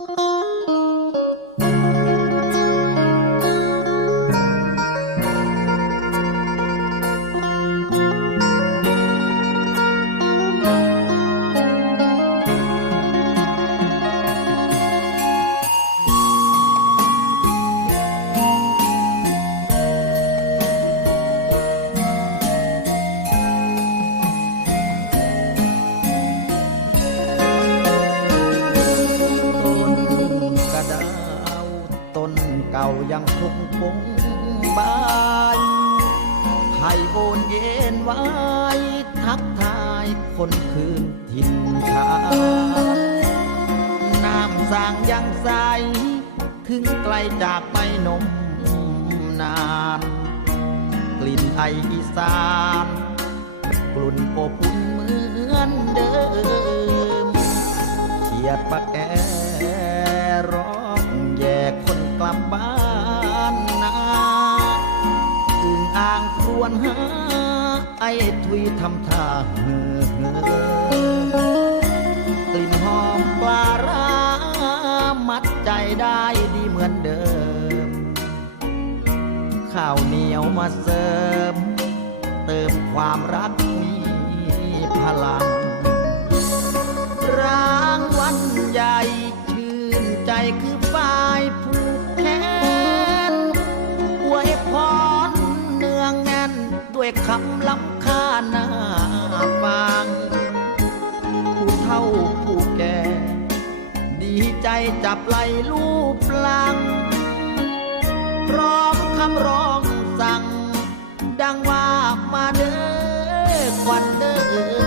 ต้ายังคงคงบานไทยโอนเย็นไว้ ทักทายคนคืนถิ่นฐานน้ำสางยังใส ถึงไกลจากไปนมนาน กลิ่นไออีสานกลุ่นอบอุ่นเหมือนเดิมเขียดปะแกร้องแย่คนกลับบ้าน ควนหา ไอ้ทุยทำท่าเห่อเห่อกลิ่นหอมปลาร้ามัดใจได้ดีเหมือนเดิม ข้าวเหนียวมาเสริม เติมความรักมีพลังรางวัลใหญ่ชื่นใจคือฝ่ายผู้ ด้วยคำล้ำค่าหน้าฟัง ผู้เฒ่าผู้แก่ ดีใจจับไหลลูบหลัง พร้อมคำร้องสั่ง ดังว่ามาเด้อควันเด้อ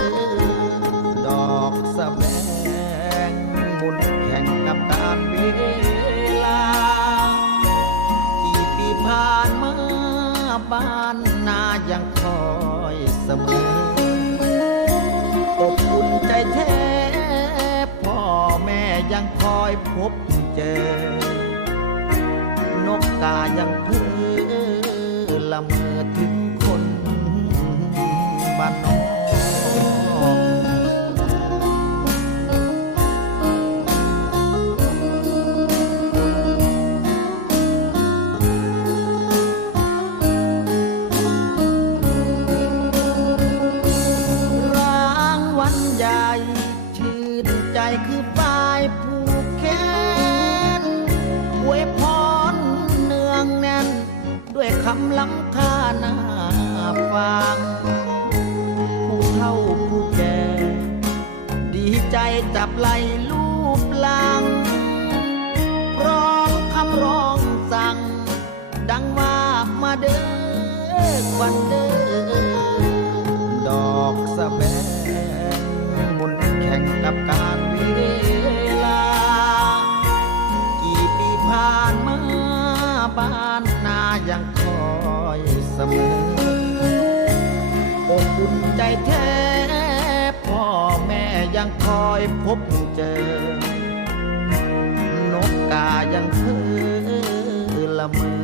ยังคอยเสมออบอุ่นใจแท้พ่อแม่ยังคอยพบเจอ นกกายังเพ้อละเมอถึงคนบ้านนอกำล้ำค่าหน้าฟังผู้เฒ่าผู้แก่ ดีใจจับไหลลูบลัง ร้องคำร้องสั่ง ดังว่ามาเด้อวันเด้อดอกสะแบ อุ่นใจแท้พ่อแม่ยังคอยพบเจอ นกกายังเพ้อละเมอ